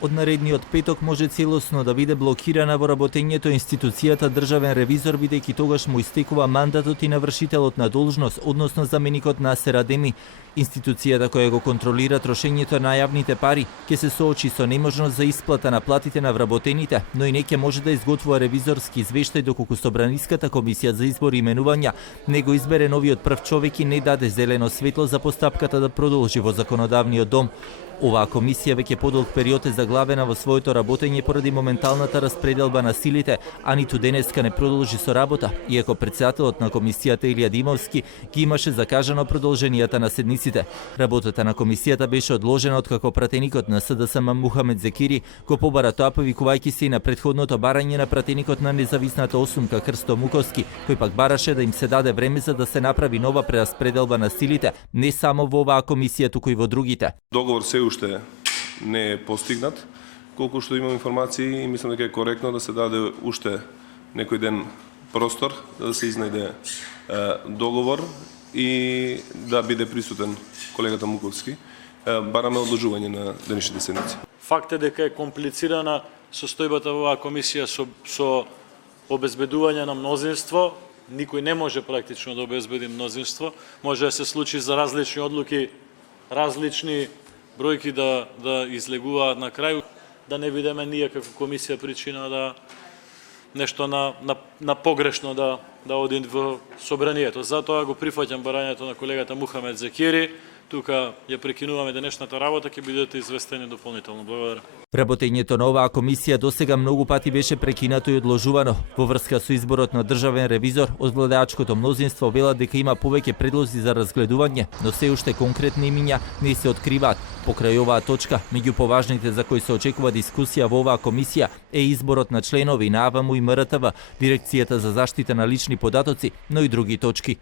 Од наредниот петок може целосно да биде блокирана во работењето институцијата државен ревизор, бидејќи тогаш му истекува мандатот и навршителот на должност, односно заменикот Насер Адеми. Институцијата која го контролира трошењето на јавните пари ќе се соочи со неможност за исплата на платите на вработените, но и не ќе може да изготвува ревизорски извештај доколку Собраниската комисија за избор и именувања не го избере новиот прв човек и не даде зелено светло за постапката да продолжи во законодавниот дом. Оваа комисија веќе подолг период е заглавена во своето работење поради моменталната распределба на силите, а ниту денеска не продолжи со работа, иако председателот на комисијата Илија Димовски ги имаше закажано продолженијата на седниците. Работата на комисијата беше одложена откако пратеникот на СДСМ Мухамед Зекири го побара тоа, повикувајќи се и на претходното барање на пратеникот на независната осумка Крсто Муковски, кој пак бараше да им се даде време за да се направи нова прераспределба на силите, не само во оваа комисија, туку и во другите. Договор се уште не е постигнат, колку што имам информации и мислам дека е коректно да се даде уште некој ден простор да се изнајде договор и да биде присутен колегата Муковски. Бараме одложување на денешните седници. Факт е дека е комплицирана состојбата во оваа комисија со обезбедување на мнозинство. Никој не може практично да обезбеди мнозинство. Може да се случи за различни одлуки, различни бројки да излегуваат на крај, да не бидеме ние како комисија причина да нешто на погрешно да оди во собранието. Затоа го прифаќам барањето на колегата Мухамед Зекири. Тука ја прекинуваме денешната работа, ќе бидете известени дополнително. Благодарам. Работењето на оваа комисија досега многу пати беше прекинато и одложувано. Во врска со изборот на државен ревизор, од владеачкото мнозинство велат дека има повеќе предлози за разгледување, но се уште конкретни имиња не се откриваат. Покрај оваа точка, меѓу поважните за кои се очекува дискусија во оваа комисија е изборот на членови на АВМУ и МРТВ, Дирекцијата за заштита на лични податоци, но и други точки.